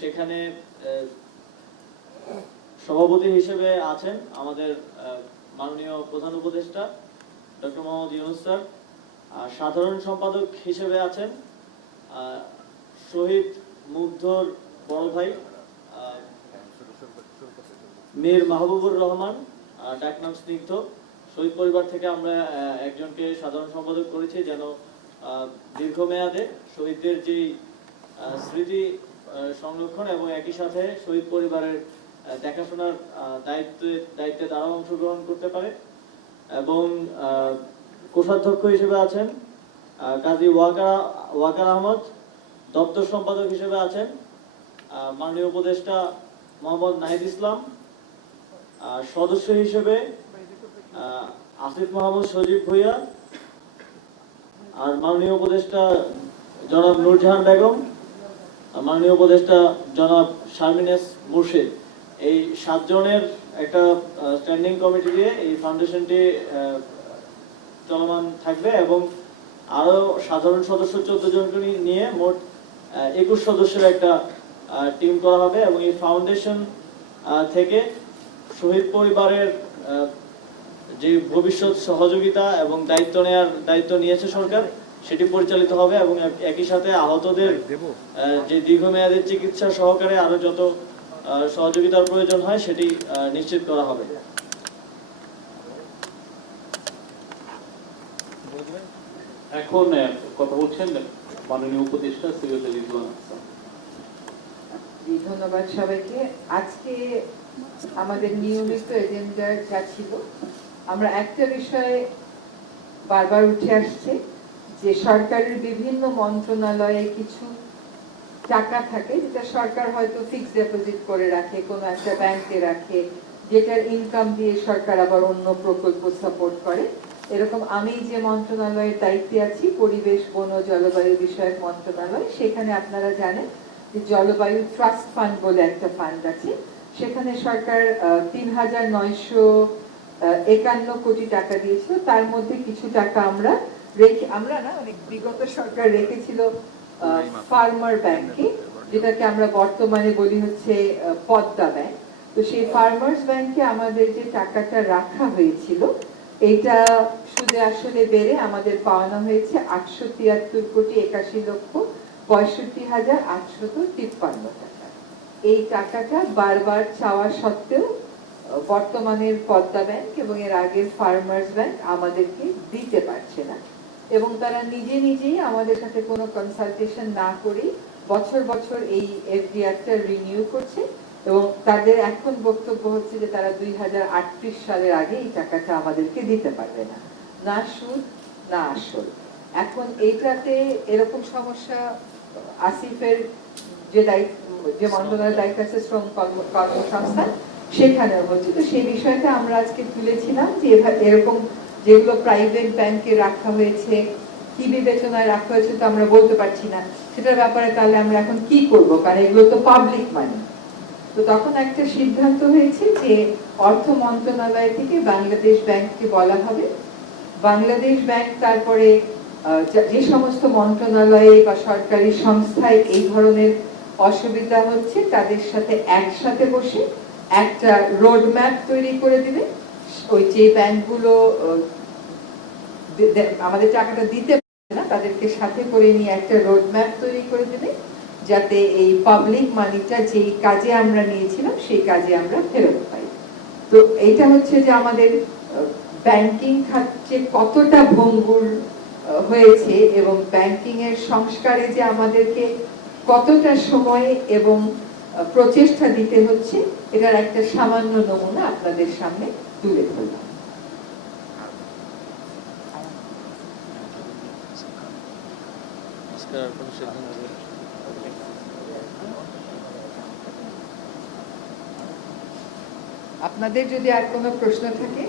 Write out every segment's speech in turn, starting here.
সেখানে সভাপতি হিসেবে আছেন আমাদের মাননীয় প্রধান উপদেষ্টা ডক্টর মোহাম্মদ ইউনূস স্যার। সাধারণ সম্পাদক হিসেবে আছেন শহীদ মুগ্ধর বড় ভাই মীর মাহবুবুর রহমান, ডাকনাম স্নিগ্ধ। শহীদ পরিবার থেকে আমরা একজনকে সাধারণ সম্পাদক করেছি যেন দীর্ঘমেয়াদে শহীদদের যে স্মৃতি সংরক্ষণ এবং একই সাথে শহীদ পরিবারের দেখাশোনার দায়িত্বে তারাও অংশগ্রহণ করতে পারে। এবং কোষাধ্যক্ষ হিসেবে আছেন কাজী ওয়াকার আহমদ। দপ্তর সম্পাদক হিসেবে আছেন মাননীয় উপদেষ্টা মোহাম্মদ নাহিদ ইসলাম। সদস্য হিসেবে আসিফ মোহাম্মদ সজীব ভুইয়া, আর মাননীয় উপদেষ্টা জনাব নূরজাহান বেগম, মাননীয় উপদেষ্টা জনাব শারমিন এস মুর্শিদ। এই 7 জনের একটা স্ট্যান্ডিং কমিটি দিয়ে এই ফাউন্ডেশনটি চলমান থাকবে এবং আরো সাধারণ সদস্য 14 জনকে নিয়ে মোট 21 সদস্যের একটা টিম করা হবে। এবং এই ফাউন্ডেশন থেকে শহীদ পরিবারের যে ভবিষ্যৎ সহযোগিতা এবং দায়িত্ব নিয়েছে সরকার, সেটি পরিচালিত হবে এবং একই সাথে আহতদের যে দীর্ঘমেয়াদী চিকিৎসা সহকারে আরো যত সহযোগিতার প্রয়োজন হয় সেটি নিশ্চিত করা হবে। এখন কথা বলছেন মাননীয় উপদেষ্টা সৈয়দ রিজওয়ান হাসান। ধন্যবাদ সবাইকে। আজকে আমাদের নিয়মিত এজেন্ডা যা ছিল, আমরা একটা বিষয়ে বারবার উঠে আসছে যে সরকারের বিভিন্ন মন্ত্রণালয়ে কিছু টাকা থাকে যেটা সরকার হয়তো ফিক্সড ডিপোজিট করে রাখে, কোনো একটা ব্যাংকে রাখে, যেটার ইনকাম দিয়ে সরকার আবার অন্য প্রকল্প সাপোর্ট করে। এরকম আমি যে মন্ত্রণালয়ের দায়িত্বে আছি, পরিবেশ বন ও জলবায়ু বিষয়ক মন্ত্রণালয়, সেখানে আপনারা জানেন যে জলবায়ু ট্রাস্ট ফান্ড বলে একটা ফান্ড আছে। সেখানে সরকার ৩,৯৫১ কোটি টাকা দিয়েছিল। তার মধ্যে কিছু টাকা আমরা বিগত সরকার রেখেছিল ফার্মার ব্যাংকে, যেটাকে আমরা বর্তমানে বলি হচ্ছে পদ্মা ব্যাংক। তো সেই ফার্মার্স ব্যাংকে আমাদের যে টাকাটা রাখা হয়েছিল, এইটা সুদে আসলে বেড়ে আমাদের পাওনা হয়েছে 873,৬৫,৮৫,৮৫৩ টাকা। এই টাকাটা বারবার চাওয়া সত্ত্বেও বর্তমানের পদ্মা ব্যাংক এবং এর আগের ফার্মার্স ব্যাংক আমাদেরকে দিতে পারছে না, এবং তারা নিজেই আমাদের সাথে কোনো কনসালটেশন না করেই বছর বছর এই এফডিআরটা রিনিউ করছে। এবং তাদের এখন বক্তব্য হচ্ছে যে তারা 2038 সালের আগে এই টাকাটা আমাদেরকে দিতে পারবে না, না সুদ না আসল। এখন এইটাতে এরকম সমস্যা আসিফের যে মন্ত্রণালয়ের দায়িত্ব আছে শ্রম কর্মসংস্থান, সেখানেও হচ্ছে। তো সেই বিষয়টা আমরা আজকে তুলেছিলাম যে এরকম যেগুলো প্রাইভেট ব্যাংকে রাখা হয়েছে, কি বিবেচনায় রাখা হয়েছে তো আমরা বলতে পারছি না, সেটার ব্যাপারে তাহলে আমরা এখন কি করব, কারণ এগুলো তো পাবলিক মানি। তো তখন একটা সিদ্ধান্ত হয়েছে যে অর্থ মন্ত্রণালয় থেকে বাংলাদেশ ব্যাংককে বলা হবে। বাংলাদেশ ব্যাংক তারপরে যে সমস্ত মন্ত্রণালয়ে বা সরকারি সংস্থায় এই ধরনের অসুবিধা হচ্ছে তাদের সাথে একসাথে বসে একটা রোড ম্যাপ তৈরি করে দিবে। ওই যে ব্যাংকগুলো আমাদের টাকাটা দিতে পারে না, তাদেরকে সাথে করে নিয়ে একটা রোড ম্যাপ তৈরি করে দেবে, যাতে এই পাবলিক মানিটা যেই কাজে আমরা নিয়েছিলাম সেই কাজে আমরা ফেরত পাই। তো এইটা হচ্ছে যে আমাদের ব্যাংকিং খাতে কতটা ভঙ্গুর হয়েছে এবং ব্যাংকিং এর সংস্কারে যে আমাদেরকে কতটা সময় এবং প্রচেষ্টা দিতে হচ্ছে, এটার একটা সামান্য নমুনা আপনাদের সামনে তুলে ধরলাম। আপনাদের যদি আর কোনো প্রশ্ন থাকে,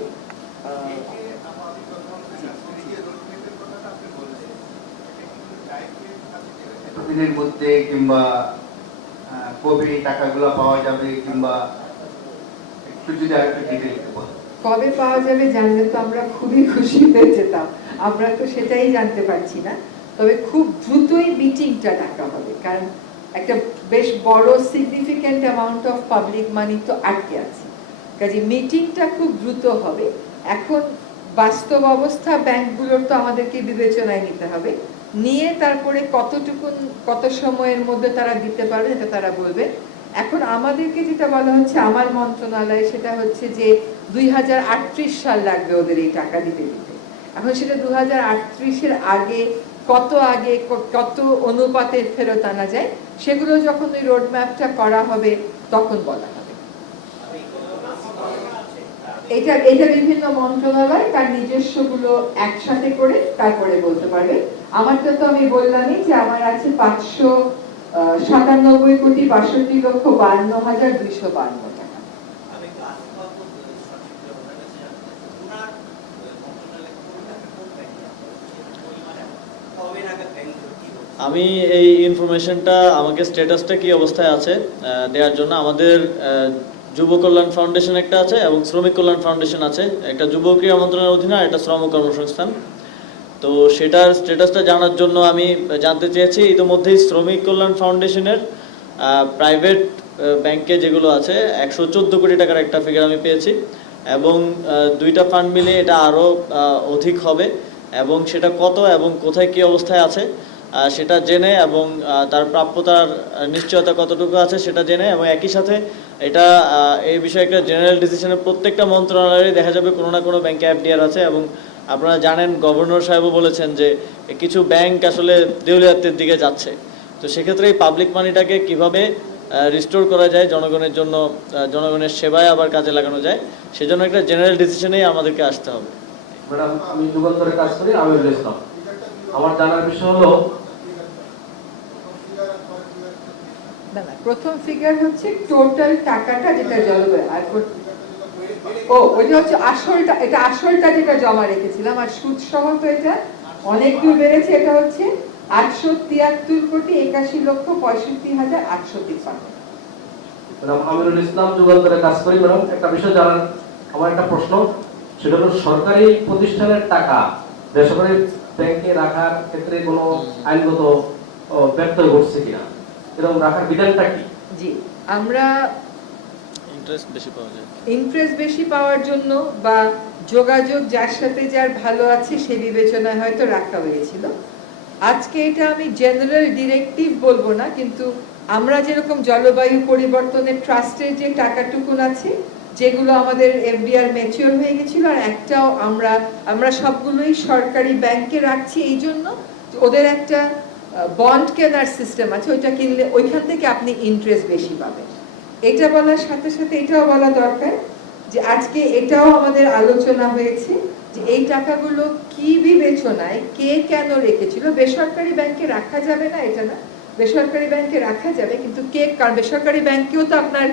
দিনের মধ্যে কিংবা কবে টাকাগুলো পাওয়া যাবে, কিংবা একটু যদি আরেকটু ডিটেইলসে বলেন। কবে পাওয়া যাবে জানলে তো আমরা খুবই খুশি হয়ে যেতাম, আমরা তো সেটাই জানতে পারছি না। তবে খুব দ্রুতই মিটিংটা ডাকা হবে, কারণ একটা বেশ বড় সিগনিফিক্যান্ট অ্যামাউন্ট অফ পাবলিক মানি তো আটকে আছে। কাজে মিটিংটা খুব দ্রুত হবে। এখন বাস্তব অবস্থা ব্যাংকগুলোর তো আমাদেরকে বিবেচনায় নিতে হবে, নিয়ে তারপরে কত সময়ের মধ্যে তারা দিতে পারবে এটা তারা বলবে। এখন আমাদেরকে যেটা বলা হচ্ছে আমার মন্ত্রণালয়ে, সেটা হচ্ছে যে 2038 সাল লাগবে ওদের এই টাকা দিতে। এখন সেটা 2038-এর আগে কত অনুপাতে ফেরত আনা যায়, সেগুলো যখন ওই রোড ম্যাপটা করা হবে তখন বলা হবে। এটা বিভিন্ন মন্ত্রণালয় তার নিজস্বগুলো একসাথে করে তারপরে বলতে পারবে। আমারটা তো আমি বললামই যে আমার আছে 597,62,52,252 টাকা। আমি এই ইনফরমেশনটা আমাকে স্ট্যাটাসটা কি অবস্থায় আছে দেওয়ার জন্য আমাদের যুব কল্যাণ ফাউন্ডেশন একটা আছে এবং শ্রমিক কল্যাণ ফাউন্ডেশন আছে, একটা যুব ক্রীড়া মন্ত্রণালয়ের অধীনে আর একটা শ্রম কর্মসংস্থান। তো সেটার স্ট্যাটাসটা জানার জন্য আমি জানতে চেয়েছি। ইতিমধ্যেই শ্রমিক কল্যাণ ফাউন্ডেশনের প্রাইভেট ব্যাংকে যেগুলো আছে 114 কোটি টাকার একটা ফিগার আমি পেয়েছি, এবং দুইটা ফান্ড মিলে এটা আরও অধিক হবে, এবং সেটা কত এবং কোথায় কী অবস্থায় আছে সেটা জেনে, এবং তার প্রাপ্যতার নিশ্চয়তা কতটুকু আছে সেটা জেনে, এবং একই সাথে এটা এই বিষয়ে একটা জেনারেল ডিসিশনে প্রত্যেকটা মন্ত্রণালয়ে দেখা যাবে কোনো না কোনো ব্যাংকে এফডিআর আছে। এবং আপনারা জানেন গভর্নর সাহেবও বলেছেন যে কিছু ব্যাংক আসলে দেউলিয়াতের দিকে যাচ্ছে। তো সেক্ষেত্রে এই পাবলিক মানিটাকে কিভাবে রিস্টোর করা যায়, জনগণের জন্য, জনগণের সেবায় আবার কাজে লাগানো যায়, সেজন্য একটা জেনারেল ডিসিশনেই আমাদেরকে আসতে হবে। ম্যাডাম, আমি যুগান্তরে কাজ করি, আমিরুল ইসলাম। আমার জানার বিষয় হলো, প্রথম ফিগার হচ্ছে টোটাল টাকাটা যেটা জলবায়ু, আর ওইটা হচ্ছে আসলটা, এটা আসলটা যেটা জমা রেখেছিলাম, আর সুদ সহ তো এটা অনেক দূর বেড়েছে। এটা হচ্ছে 873,81,65,853। ম্যাডাম আমিরুল ইসলাম, যুগান্তরে কাজ করি। ম্যাডাম, একটা বিষয় জানার আমার একটা প্রশ্ন, সেটা হলো সরকারি প্রতিষ্ঠানের টাকা বেসরকারি ব্যাংকে রাখার ক্ষেত্রে কোনো আইনগত ব্যত্যয় ঘটছে কিনা, এরকম রাখার বিধানটা কি? জি, আমরা ইন্টারেস্ট বেশি পাওয়ার জন্য বা যোগাযোগ যার সাথে যার ভালো আছে সে বিবেচনায় হয়তো রাখা হয়েছিল। আজকে এটা আমি জেনারেল ডিরেক্টিভ বলবো না, কিন্তু আমরা যেরকম জলবায়ু পরিবর্তনের ট্রাস্টের যে টাকাটুকুন আছে, যেগুলো আমাদের এফডিআর ম্যাচিওর হয়ে গেছিল, আর একটাও আমরা সবগুলোই সরকারি ব্যাংকে রাখছি, এই জন্য ওদের একটা বন্ড কেনার সিস্টেম আছে, ওইটা কিনলে ওইখান থেকে আপনি ইন্টারেস্ট বেশি পাবেন। এটা বলার সাথে সাথে এটাও বলা দরকার যে আজকে এটাও আমাদের আলোচনা হয়েছে যে এই টাকাগুলো কি বিবেচনায় কে কেন রেখেছিল। বেসরকারি ব্যাংকে রাখা যাবে না এটা না, বেসরকারি ব্যাংকে রাখা যাবে, কিন্তু কে, কারণ বেসরকারি ব্যাংকেও তো আপনার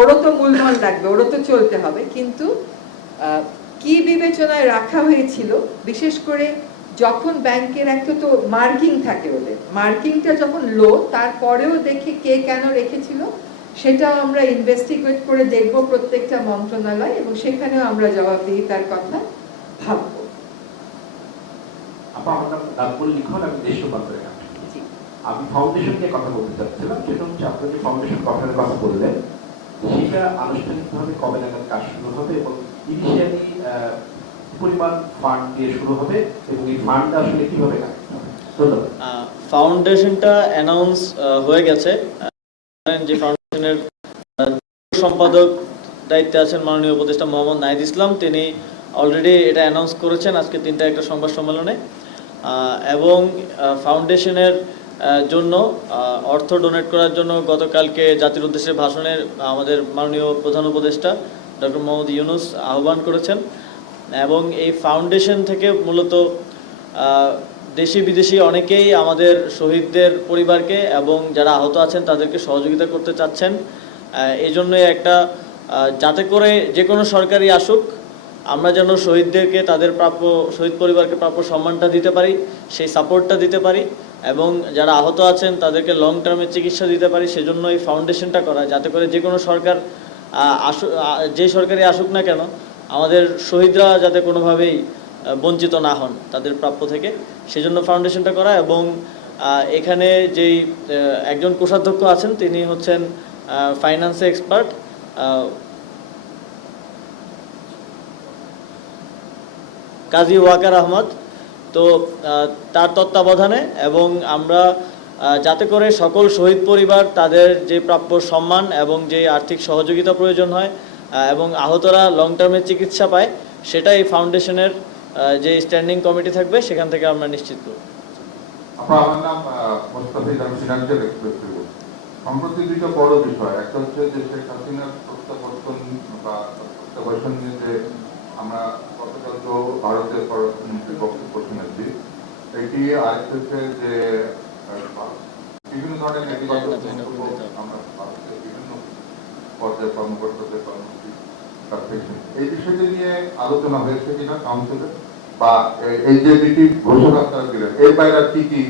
ওরও তো মূলধন লাগবে, ওরও তো চলতে হবে, কিন্তু কি বিবেচনায় রাখা হয়েছিল, বিশেষ করে যখন ব্যাংকের একটা তো মার্কিং থাকে, ওদের মার্কিংটা যখন লো, তারপরেও দেখে কে কেন রেখেছিল সেটাও আমরা ইনভেস্টিগেট করে দেখব প্রত্যেকটা মন্ত্রণালয়, এবং সেখানেও আমরা জবাবদিহিতার কথা ভাববো। আপা, আমার নাম নাজমুল লিখন, আমি দেশ রূপান্তরের কাজ করি। আমি ফাউন্ডেশন নিয়ে কথা বলতে চাচ্ছিলাম, সেটা হচ্ছে আপনার যে ফাউন্ডেশন গঠনের কথা বললেন, সেটা আনুষ্ঠানিকভাবে কবে নাগাদ কাজ শুরু হবে, এবং ইনিশিয়ালি পরিমাণ ফান্ড দিয়ে শুরু হবে, এবং এই ফান্ড আসলে কিভাবে কাজ হবে? ধন্যবাদ। ফাউন্ডেশনটা অ্যানাউন্স হয়ে গেছে। যে ফাউন্ডেশনের সম্পাদক দায়িত্বে আছেন মাননীয় উপদেষ্টা মোহাম্মদ নাহিদ ইসলাম, তিনি অলরেডি এটা অ্যানাউন্স করেছেন আজকে 3টা একটা সংবাদ সম্মেলনে। এবং ফাউন্ডেশনের জন্য অর্থ ডোনেট করার জন্য গতকালকে জাতির উদ্দেশ্যে ভাষণের আমাদের মাননীয় প্রধান উপদেষ্টা ডক্টর মোহাম্মদ ইউনূস আহ্বান করেছেন, এবং এই ফাউন্ডেশন থেকে মূলত দেশি বিদেশি অনেকেই আমাদের শহীদদের পরিবারকে এবং যারা আহত আছেন তাদেরকে সহযোগিতা করতে চাচ্ছেন। এই জন্যই একটা, যাতে করে যে কোনো সরকারি আসুক আমরা যেন শহীদদেরকে, তাদের প্রাপ্য, শহীদ পরিবারকে প্রাপ্য সম্মানটা দিতে পারি, সেই সাপোর্টটা দিতে পারি, এবং যারা আহত আছেন তাদেরকে লং টার্মের চিকিৎসা দিতে পারি। সেজন্য এই ফাউন্ডেশনটা করা, যাতে করে যে কোনো সরকার যে সরকারি আসুক না কেন আমাদের শহীদরা যাতে কোনোভাবেই বঞ্চিত না হন তাদের প্রাপ্য থেকে, সেজন্য ফাউন্ডেশনটা করা। এবং এখানে যেই একজন কোষাধ্যক্ষ আছেন তিনি হচ্ছেন ফাইন্যান্সে এক্সপার্ট কাজী ওয়াকার আহমদ। তো তার তত্ত্বাবধানে এবং আমরা যাতে করে সকল শহীদ পরিবার তাদের যে প্রাপ্য সম্মান এবং যে আর্থিক সহযোগিতা প্রয়োজন হয় এবং আহতরা লং টার্মে চিকিৎসা পায়, সেটা এই ফাউন্ডেশনের যে স্ট্যান্ডিং কমিটি থাকবে সেখান থেকে আমরা নিশ্চিত করব। আমার নাম মোস্তাফিজ, আমি ফিনান্সিয়াল এক্সপার্ট। সম্প্রতি দুইটা বড় বিষয়, একটা হচ্ছে যে শেখ হাসিনার প্রত্যাবর্তন নিয়ে যে আমরা গতকাল তো ভারতের পররাষ্ট্রমন্ত্রীর বক্তব্য শুনেছি, এটি আরেকটা হচ্ছে যে বিভিন্ন ধরনের নেতিবাচক মন্তব্য আমরা ভারতের বিভিন্ন পর্যায়ে কর্মকর্তাদের কর্মসূচি এই বিষয়টি নিয়ে আলোচনা হয়েছে কিনা কাউন্সিলে, বা এই যে দুটি ঘোষণা আপনারা দিলেন এর বাইরে আর কি কি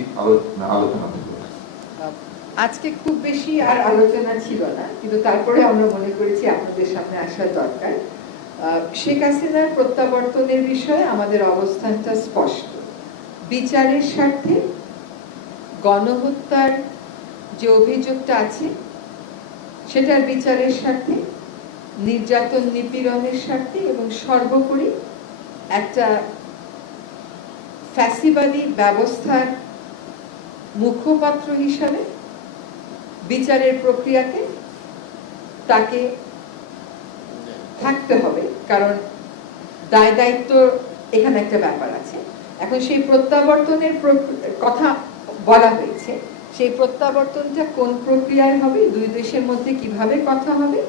আলোচনা ছিল? আজকে খুব বেশি আর আলোচনা ছিল না, কিন্তু তারপরে আমরা মনে করেছি আপনাদের সামনে আসা দরকার। শেখ হাসিনার প্রত্যাবর্তনের বিষয়ে আমাদের অবস্থানটা স্পষ্ট। বিচারের স্বার্থে গণহত্যার যে অভিযোগটা আছে সেটার বিচারের স্বার্থে, নির্যাতন নিপীড়নের স্বার্থে এবং সর্বোপরি একটা ফ্যাসিবাদী ব্যবস্থার মুখপাত্র হিসাবে বিচারের প্রক্রিয়াতে তাকে থাকতে হবে, কারণ দায় দায়িত্ব এখানে একটা ব্যাপার আছে। এখন সেই প্রত্যাবর্তনের কথা বলা হয়েছে, সেই প্রত্যাবর্তনটা কোন প্রক্রিয়ায় হবে, দুই দেশের মধ্যে কিভাবে কথা হবে,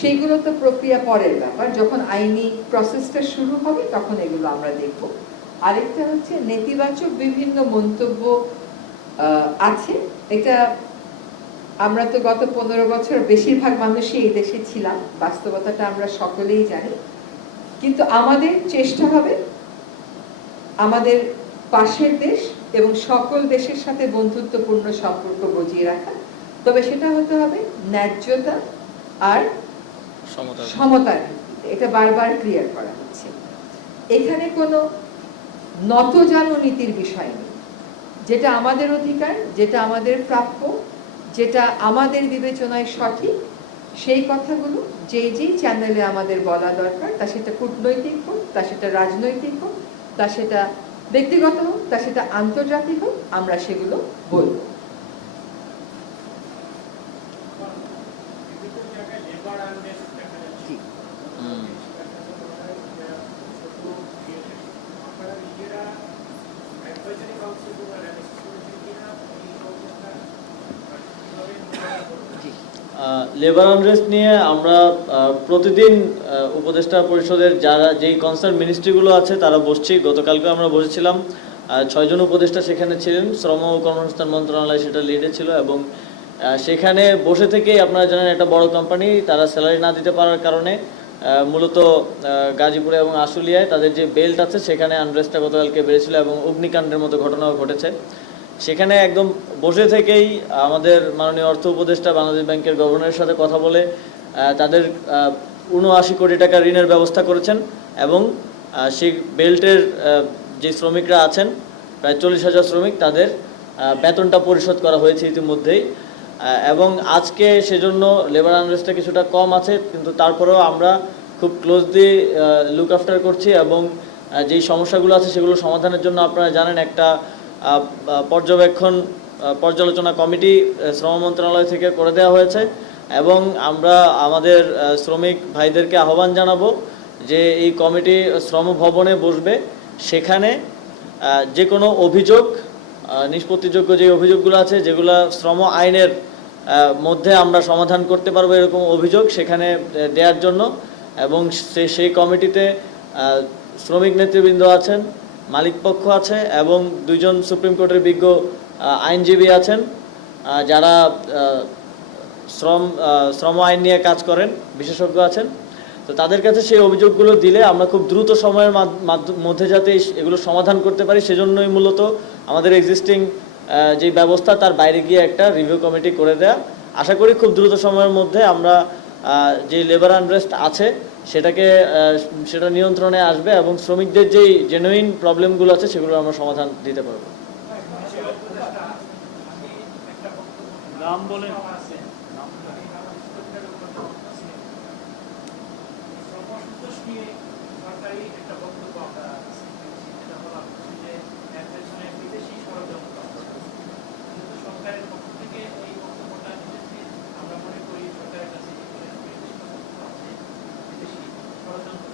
সেইগুলো তো প্রক্রিয়া পরের ব্যাপার। যখন আইনি প্রসেসটা শুরু হবে তখন এগুলো আমরা দেখব। আরেকটা হচ্ছে নেতিবাচক বিভিন্ন মন্তব্য আছে। এটা আমরা তো গত 15 বছর বেশিরভাগ মানুষই এই দেশে ছিলাম, বাস্তবতাটা আমরা সকলেই জানি। কিন্তু আমাদের চেষ্টা হবে আমাদের পাশের দেশ এবং সকল দেশের সাথে বন্ধুত্বপূর্ণ সম্পর্ক বজিয়ে রাখা, তবে সেটা হতে হবে ন্যায্যতা আর সমতার ভিত্তিতে। এটা বারবার ক্লিয়ার করা হচ্ছে। এখানে কোনো নতজানু নীতির বিষয় নেই। যেটা আমাদের অধিকার, যেটা আমাদের প্রাপ্য, যেটা আমাদের বিবেচনায় সঠিক, সেই কথাগুলো যেই চ্যানেলে আমাদের বলা দরকার, তা সেটা কূটনৈতিক হোক, তা সেটা রাজনৈতিক হোক, তা সেটা ব্যক্তিগত হোক, তা সেটা আন্তর্জাতিক হোক, আমরা সেগুলো বলবো। লেবার আনরেস্ট নিয়ে আমরা প্রতিদিন উপদেষ্টা পরিষদের যারা যেই কনসার্ন মিনিস্ট্রিগুলো আছে তারা বসছি। গতকালকে আমরা বসেছিলাম, 6 জন উপদেষ্টা সেখানে ছিলেন, শ্রম ও কর্মসংস্থান মন্ত্রণালয় সেটা লিডে ছিল। এবং সেখানে বসে থেকেই আপনারা জানেন একটা বড় কোম্পানি তারা স্যালারি না দিতে পারার কারণে মূলত গাজীপুরে এবং আশুলিয়ায় তাদের যে বেল্ট আছে সেখানে আনরেস্টটা গতকালকে বেড়েছিল এবং অগ্নিকাণ্ডের মতো ঘটনাও ঘটেছে। সেখানে একদম বসে থেকেই আমাদের মাননীয় অর্থ উপদেষ্টা বাংলাদেশ ব্যাংকের গভর্নরের সাথে কথা বলে তাদের ৭৯ কোটি টাকা ঋণের ব্যবস্থা করেছেন এবং সেই বেল্টের যে শ্রমিকরা আছেন প্রায় ৪০,০০০ শ্রমিক, তাদের বেতনটা পরিশোধ করা হয়েছে ইতিমধ্যেই। এবং আজকে সেজন্য লেবার আনরেস্টটা কিছুটা কম আছে, কিন্তু তারপরেও আমরা খুব ক্লোজলি লুক আফটার করছি এবং যেই সমস্যাগুলো আছে সেগুলো সমাধানের জন্য আপনারা জানেন একটা পর্যালোচনা কমিটি শ্রম মন্ত্রণালয় থেকে করে দেওয়া হয়েছে। এবং আমরা আমাদের শ্রমিক ভাইদেরকে আহ্বান জানাবো যে এই কমিটি শ্রম ভবনে বসবে, সেখানে যে কোনো অভিযোগ, নিষ্পত্তিযোগ্য যে অভিযোগগুলো আছে যেগুলো শ্রম আইনের মধ্যে আমরা সমাধান করতে পারবো এরকম অভিযোগ সেখানে দেওয়ার জন্য। এবং সেই কমিটিতে শ্রমিক নেতৃবৃন্দ আছেন, মালিকপক্ষ আছে এবং 2 জন সুপ্রিম কোর্টের বিজ্ঞ আইনজীবী আছেন যারা শ্রম আইন নিয়ে কাজ করেন, বিশেষজ্ঞ আছেন। তো তাদের কাছে সেই অভিযোগগুলো দিলে আমরা খুব দ্রুত সময়ের মধ্যে যাতে এগুলো সমাধান করতে পারি, সেজন্যই মূলত আমাদের এক্সিস্টিং যে ব্যবস্থা তার বাইরে গিয়ে একটা রিভিউ কমিটি করে দেয়া। আশা করি খুব দ্রুত সময়ের মধ্যে আমরা যে লেবার আনরেস্ট আছে সেটা নিয়ন্ত্রণে আসবে এবং শ্রমিকদের যেই জেনুইন প্রবলেমগুলো আছে সেগুলো আমরা সমাধান দিতে পারবো। নাম বলেন। সরকারি একটা বক্তব্য আমরা যেটা বলা হচ্ছে যে এর পেছনে বিদেশি ষড়যন্ত্র কিন্তু সরকারের পক্ষ থেকে এই বক্তব্যটা এসেছে আমরা মনে করি সরকারের কাছে বিদেশি ষড়যন্ত্র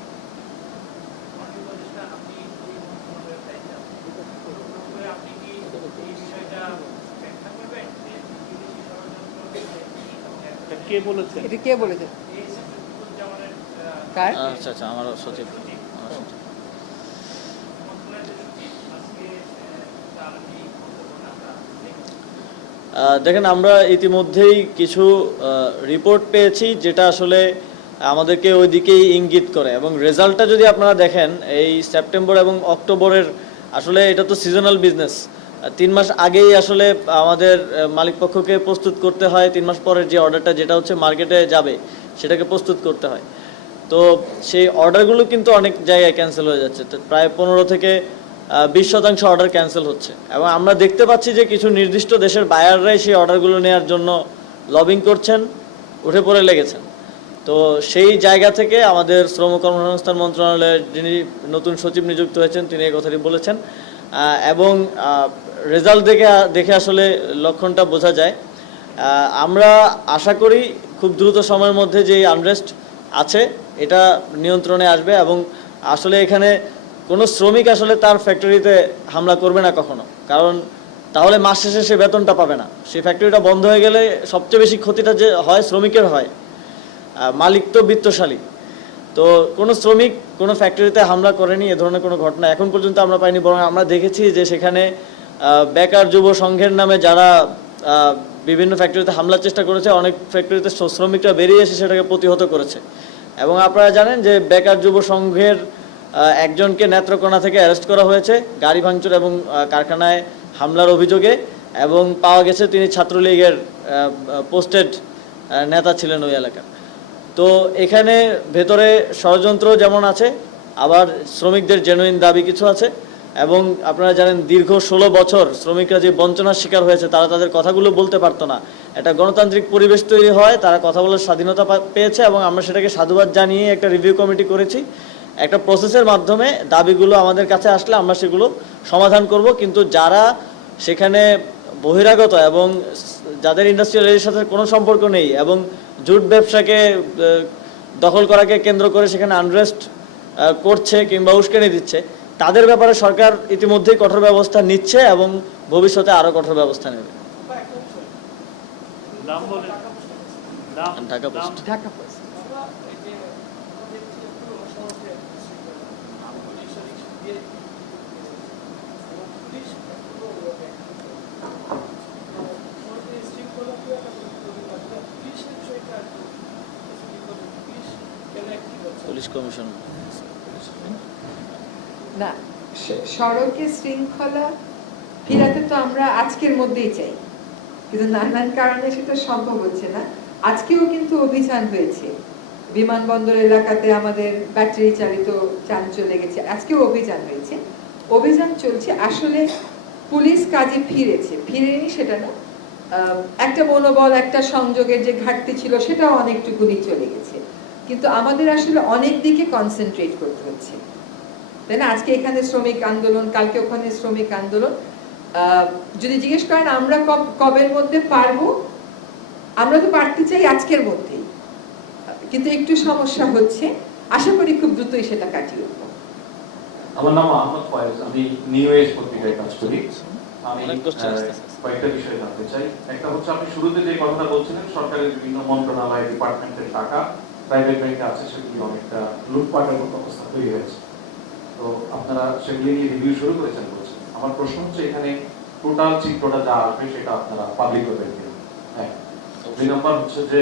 মাননীয় উপদেষ্টা আপনি এই মন্ত্রণালয়ের দায়িত্বে আছেন আপনি কি এই বিষয়টা ব্যাখ্যা করবেন যে বিদেশি ষড়যন্ত্র কে বলেছেন? এটা কে বলেছে? এই সেক্টরুজ্জামানের কার? আচ্ছা আচ্ছা, আমার সচিব। দেখেন, আমরা ইতিমধ্যেই কিছু রিপোর্ট পেয়েছি যেটা আসলে আমাদেরকে ওই দিকেই ইঙ্গিত করে, এবং রেজাল্টটা যদি আপনারা দেখেন এই সেপ্টেম্বর এবং অক্টোবরের, আসলে এটা তো সিজনাল বিজনেস, 3 মাস আগেই আসলে আমাদের মালিক পক্ষকে প্রস্তুত করতে হয়, 3 মাস পরের যে অর্ডারটা যেটা হচ্ছে মার্কেটে যাবে সেটাকে প্রস্তুত করতে হয়। তো সেই অর্ডারগুলো কিন্তু অনেক জায়গায় ক্যান্সেল হয়ে যাচ্ছে, তো প্রায় 15 থেকে 20% অর্ডার ক্যান্সেল হচ্ছে, এবং আমরা দেখতে পাচ্ছি যে কিছু নির্দিষ্ট দেশের বায়াররাই সেই অর্ডারগুলো নেওয়ার জন্য লবিং করছেন, উঠে পড়ে লেগেছেন। তো সেই জায়গা থেকে আমাদের শ্রম কর্মসংস্থান মন্ত্রণালয়ের যিনি নতুন সচিব নিযুক্ত হয়েছেন তিনি এই কথাটি বলেছেন, এবং রেজাল্ট দেখে আসলে লক্ষণটা বোঝা যায়। আমরা আশা করি খুব দ্রুত সময়ের মধ্যে যে আনরেস্ট আছে এটা নিয়ন্ত্রণে আসবে, এবং আসলে এখানে কোনো শ্রমিক আসলে তার ফ্যাক্টরিতে হামলা করবে না কখনো, কারণ তাহলে মাস শেষে সে বেতনটা পাবে না। সেই ফ্যাক্টরিটা বন্ধ হয়ে গেলে সবচেয়ে বেশি ক্ষতিটা যে হয় শ্রমিকের হয়, মালিক তো বিত্তশালী। তো কোনো শ্রমিক কোনো ফ্যাক্টরিতে হামলা করেনি, এ ধরনের কোনো ঘটনা এখন পর্যন্ত আমরা পাইনি, বরং আমরা দেখেছি যে সেখানে বেকার যুব সংঘের নামে যারা বিভিন্ন ফ্যাক্টরিতে হামলার চেষ্টা করেছে, অনেক ফ্যাক্টরিতে শ্রমিকরা বেরিয়ে এসে সেটাকে প্রতিহত করেছে। এবং আপনারা জানেন যে বেকার যুব সংঘের একজনকে নেত্রকোনা থেকে অ্যারেস্ট করা হয়েছে গাড়ি ভাঙচুর এবং কারখানায় হামলার অভিযোগে, এবং পাওয়া গেছে তিনি ছাত্রলীগের পোস্টেড নেতা ছিলেন ওই এলাকার। তো এখানে ভেতরে ষড়যন্ত্র যেমন আছে, আবার শ্রমিকদের জেনুইন দাবি কিছু আছে, এবং আপনারা জানেন দীর্ঘ 16 বছর শ্রমিকরা যে বঞ্চনার শিকার হয়েছে, তারা তাদের কথাগুলো বলতে পারতো না। একটা গণতান্ত্রিক পরিবেশ তৈরি হয়, তারা কথা বলার স্বাধীনতা পেয়েছে, এবং আমরা সেটাকে সাধুবাদ জানিয়ে একটা রিভিউ কমিটি করেছি। একটা প্রসেসের মাধ্যমে দাবিগুলো আমাদের কাছে আসলে আমরা সেগুলো সমাধান করব, কিন্তু যারা সেখানে বহিরাগত এবং যাদের ইন্ডাস্ট্রিয়াল এর সাথে কোনো সম্পর্ক নেই এবং জুট ব্যবসাকে দখল করাকে কেন্দ্র করে সেখানে আনরেস্ট করছে কিংবা উস্কানি দিচ্ছে, তাদের ব্যাপারে সরকার ইতিমধ্যেই কঠোর ব্যবস্থা নিচ্ছে এবং ভবিষ্যতে আরও কঠোর ব্যবস্থা নেবে। নাম বলেন। Dhaka post. Dhaka post. Police commission না, সড়কে শৃঙ্খলা ফিরাতে তো আমরা আজকের মধ্যেই চাই, কিন্তু নানান কারণে সেটা সম্ভব হচ্ছে না। আজকেও কিন্তু অভিযান হয়েছে বিমানবন্দর এলাকাতে, আমাদের ব্যাটারি চালিত যান চলে গেছে, আজকেও অভিযান হয়েছে, অভিযান চলছে। আসলে পুলিশ কাজে ফিরেনি সেটা না, একটা মনোবল একটা সংযোগের যে ঘাটতি ছিল সেটাও অনেকটুকুনি চলে গেছে, কিন্তু আমাদের আসলে অনেক দিকে কনসেন্ট্রেট করতে হচ্ছে, তাই না? আজকে এখানে শ্রমিক আন্দোলন, কালকে ওখানে শ্রমিক আন্দোলন। যদি জিজ্ঞেস করেন আমরা কবের মধ্যে পারবো, আমরা তো পারতে চাই আজকের মধ্যেই, কিন্তু একটু সমস্যা হচ্ছে, আশা করি খুব দ্রুতই সেটা কাটিয়ে উঠবো। আমার নাম আহমদ ফয়েজ, আমি নিউ এজ পত্রিকায় কাজ করি। আমি কয়েকটা বিষয় জানতে চাই। একটা হচ্ছে আপনি শুরুতে যে কথাটা বলছিলেন সরকারের বিভিন্ন মন্ত্রণালয় ডিপার্টমেন্টের টাকা প্রাইভেট ব্যাংকে আছে, সেগুলি অনেকটা লুটপাটের মতো অবস্থা তৈরি হয়েছে, তো আপনারা সেগুলি নিয়ে রিভিউ শুরু করেছেন বলছেন। আমার প্রশ্ন হচ্ছে এখানে টোটাল চিত্রটা যা আসবে সেটা আপনারা পাবলিক করবেন কিনা? হ্যাঁ। 2 নম্বর হচ্ছে যে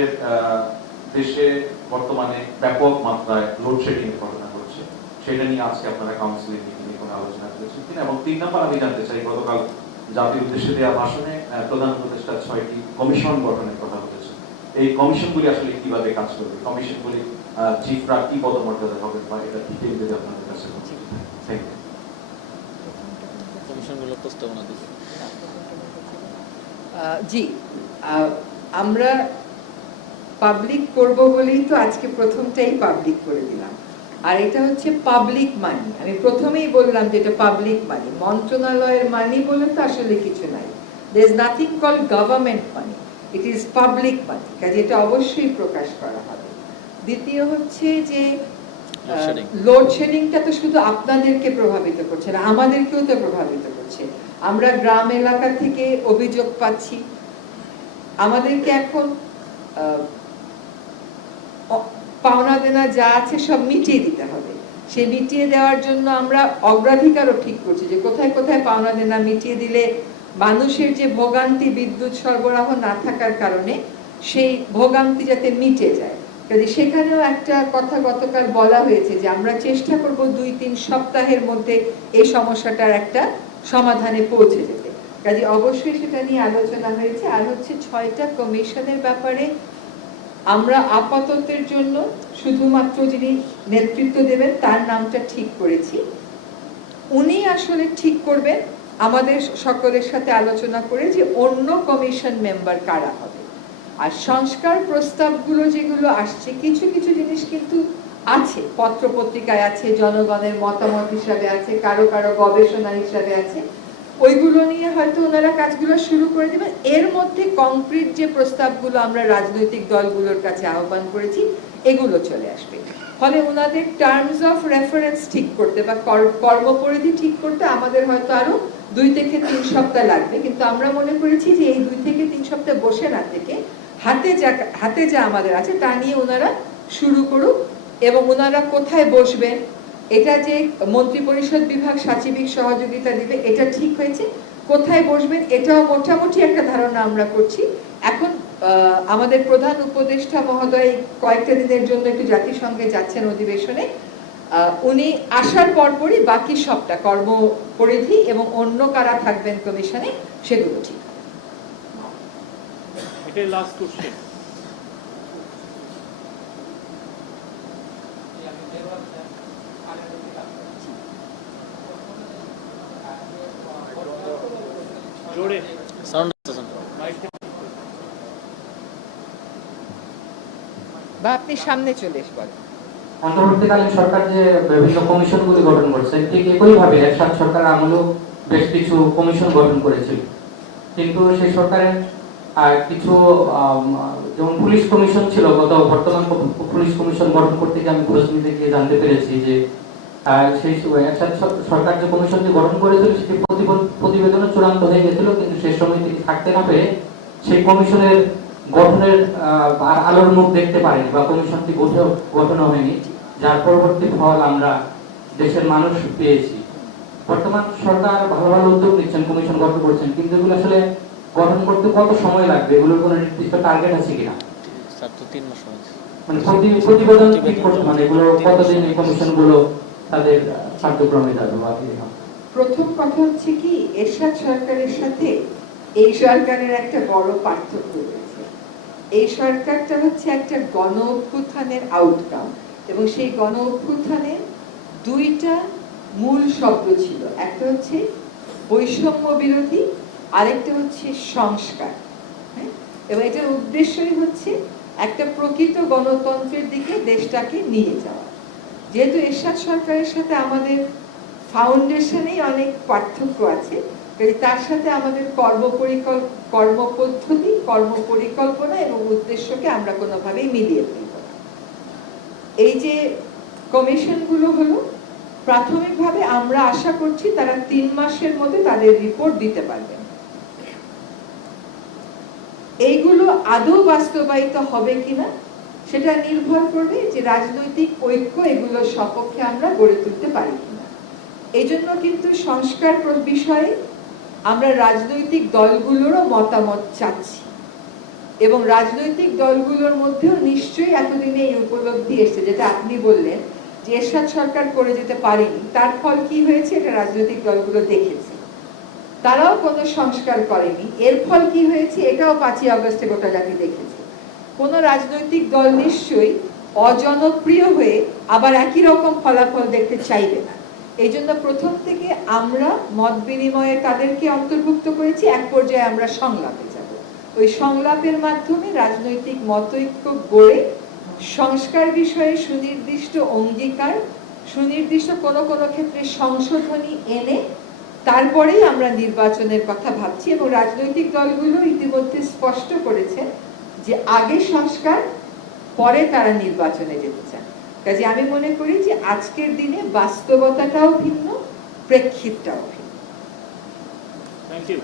দেশে বর্তমানে ব্যাপক মাত্রায় লোডশেডিং এর ঘটনা ঘটছে, সেটা নিয়ে আজকে আপনারা কাউন্সিলে মিটিংয়ে কোনো আলোচনা করেছেন কিনা? এবং 3 নম্বর আমি জানতে চাই, গতকাল জাতির উদ্দেশ্যে দেওয়া ভাষণে প্রধান উপদেষ্টা 6টি কমিশন গঠনের কথা বলেছেন। এই কমিশনগুলি আসলে কিভাবে কাজ করবে? কমিশনগুলি চিফরা কি পদমর্যাদা হবে বা এটা ডিটেইল যদি আপনাদের কাছে থ্যাংক ইউ। কমিশনগুলোর প্রস্তাবনা দিচ্ছে। জি, আমরা পাবলিক করব বলেই তো আজকে প্রথমটাই পাবলিক করে দিলাম। আর এটা হচ্ছে পাবলিক মানি। আমি প্রথমেই বললাম যে এটা পাবলিক মানি, মন্ত্রণালয়ের মানি বলে তো আসলে কিছু নাই। there is nothing called government money, it is public money, কাজে এটা অবশ্যই প্রকাশ করা হবে। দ্বিতীয় হচ্ছে যে লোডশেডিংটা তো শুধু আপনাদেরকে প্রভাবিত করছে না, আমাদেরকেও তো প্রভাবিত করছে। আমরা গ্রাম এলাকা থেকে অভিযোগ পাচ্ছি, আমাদেরকে এখন পাওনা দেনা যা আছে সব মিটিয়ে দিতে হবে। সে মিটিয়ে দেওয়ার জন্য আমরা অগ্রাধিকারও ঠিক করছি যে কোথায় কোথায় পাওনা দেনা মিটিয়ে দিলে মানুষের যে ভোগান্তি বিদ্যুৎ সরবরাহ না থাকার কারণে সেই ভোগান্তি যাতে মিটে যায়। কাজে সেখানেও একটা কথা গতকাল বলা হয়েছে যে আমরা চেষ্টা করব 2-3 সপ্তাহের মধ্যে এই সমস্যাটার একটা সমাধানে পৌঁছে যেতে। কাজে অবশ্যই সেটা নিয়ে আলোচনা হয়েছে। আর হচ্ছে 6টা কমিশনের ব্যাপারে আমরা আপাততের জন্য শুধুমাত্র যিনি নেতৃত্ব দেবেন তার নামটা ঠিক করেছি। উনি আসলে ঠিক করবেন আমাদের সকলের সাথে আলোচনা করে যে অন্য কমিশন মেম্বার কারা হবে। আর সংস্কার প্রস্তাবগুলো যেগুলো আসছে, কিছু কিছু জিনিস কিন্তু আছে, পত্র পত্রিকায় আছে, জনগণের মতামত হিসাবে আছে, কারো কারো গবেষণা হিসাবে আছে, ওইগুলো নিয়ে হয়তো ওনারা কাজগুলো শুরু করে দেবেন। এর মধ্যে কংক্রিট যে প্রস্তাবগুলো আমরা রাজনৈতিক দলগুলোর কাছে আহ্বান করেছি এগুলো চলে আসবে। ফলে ওনাদের টার্মস অফ রেফারেন্স ঠিক করতে বা কর্মপরিধি ঠিক করতে আমাদের হয়তো আরো 2 থেকে 3 সপ্তাহ লাগবে, কিন্তু আমরা মনে করেছি যে এই 2 থেকে 3 সপ্তাহ বসে না থেকে হাতে যা আমাদের আছে তা নিয়ে ওনারা শুরু করুক। এবং ওনারা কোথায় বসবেন, এটা যে মন্ত্রী পরিষদ বিভাগ সাচিবিক সহযোগিতা দিবে এটা ঠিক হয়েছে, কোথায় বসবেন এটাও মোটামুটি একটা ধারণা আমরা করছি। এখন আমাদের প্রধান উপদেষ্টা মহোদয় কয়েকটা দিনের জন্য একটু জাতিসংঘে যাচ্ছেন অধিবেশনে, উনি আসার পরপরই বাকি সবটা কর্মপরিধি এবং অন্য কারা থাকবেন কমিশনে সেগুলো ঠিক। এটাই লাস্ট কোশ্চেন। জোরে সাউন্ড বা আপনি সামনে চলে আসবেন। অন্তর্বর্তীকালীন সরকার যে বিভিন্ন কমিশনগুলি গঠন করছে ঠিক একইভাবে এরশাদ সরকার আমলেও বেশ কিছু কমিশন গঠন করেছিল, কিন্তু সেই সরকারের কিছু যেমন পুলিশ কমিশন ছিল, বর্তমান পুলিশ কমিশন গঠন করতে গিয়ে আমি খোঁজ নিতে গিয়ে জানতে পেরেছি যে সেই এরশাদ সরকার যে কমিশনটি গঠন করেছিল সেটি প্রতিবেদনও চূড়ান্ত হয়ে গেছিল, কিন্তু সেই সময় তিনি থাকতে না পেরে সেই কমিশনের গঠনের আলোর মুখ দেখতে পারেনি বা কমিশনটি গঠন হয়নি, যার পরবর্তী ফল আমরা দেশের মানুষ পেয়েছি। বর্তমান সরকার ভালো ভালো উদ্যোগ নিচ্ছেন, কমিশন গঠন করছেন, কিন্তু এগুলো আসলে গঠন করতে কত সময় লাগবে, এগুলোর কোনো নির্দিষ্ট টার্গেট আছে কিনা? মানে প্রতিবেদন ঠিক করতে মানে এগুলো কতদিন এই কমিশনগুলো তাদের কার্যক্রমে যাবে? প্রথম কথা হচ্ছে কি, এরশাদ সরকারের সাথে এই সরকারের একটা বড় পার্থক্য রয়েছে। এই সরকারটা হচ্ছে একটা গণ অভ্যুত্থানের আউটকাম, এবং সেই গণ অভ্যুত্থানের 2টা মূল শব্দ ছিল, একটা হচ্ছে বৈষম্য বিরোধী, আরেকটা হচ্ছে সংস্কার। এবং এটার উদ্দেশ্যই হচ্ছে একটা প্রকৃত গণতন্ত্রের দিকে দেশটাকে নিয়ে যাওয়া। যেহেতু এরশাদ সরকারের সাথে আমাদের ফাউন্ডেশনেই অনেক পার্থক্য আছে, তার সাথে আমাদের কর্মপদ্ধতি, কর্মপরিকল্পনা এবং উদ্দেশ্যকে আমরা কোনোভাবেই মিলিয়ে ফেলব না। এই যে কমিশনগুলো হলো, প্রাথমিকভাবে আমরা আশা করছি তারা 3 মাসের মধ্যে তাদের রিপোর্ট দিতে পারবেন। এইগুলো আদৌ বাস্তবায়িত হবে কিনা সেটা নির্ভর করবে যে রাজনৈতিক ঐক্য এগুলোর সপক্ষে আমরা গড়ে তুলতে পারি কিনা। এই জন্য কিন্তু সংস্কার বিষয়ে আমরা রাজনৈতিক দলগুলোরও মতামত চাচ্ছি, এবং রাজনৈতিক দলগুলোর মধ্যেও নিশ্চয়ই এতদিনে এই উপলব্ধি এসেছে, যেটা আপনি বললেন যে এরশাদ সরকার করে যেতে পারেনি, তার ফল কি হয়েছে এটা রাজনৈতিক দলগুলো দেখেছে, তারাও কোনো সংস্কার করেনি, এর ফল কি হয়েছে এটাও 5ই আগস্টে গোটা জাতি দেখেছে। কোনো রাজনৈতিক দল নিশ্চয়ই অজনপ্রিয় হয়ে আবার একই রকম ফলাফল দেখতে চাইবে না। এই জন্য প্রথম থেকে আমরা মত বিনিময়ে তাদেরকে অন্তর্ভুক্ত করেছি, এক পর্যায়ে আমরা সংলাপে যাব। ওই সংলাপের মাধ্যমে রাজনৈতিক মতৈক্য গড়ে সংস্কার বিষয়ে সুনির্দিষ্ট অঙ্গীকার, সুনির্দিষ্ট কোনো কোনো ক্ষেত্রে সংশোধনী এনে তারপরেই আমরা নির্বাচনের কথা ভাবছি। এবং রাজনৈতিক দলগুলো ইতিমধ্যে স্পষ্ট করেছে যে আগে সংস্কার, পরে তারা নির্বাচনে যেতে চান। কাজে আমি মনে করি যে আজকের দিনে বাস্তবতাটাও ভিন্ন, প্রেক্ষিতটাও ভিন্ন। Thank you.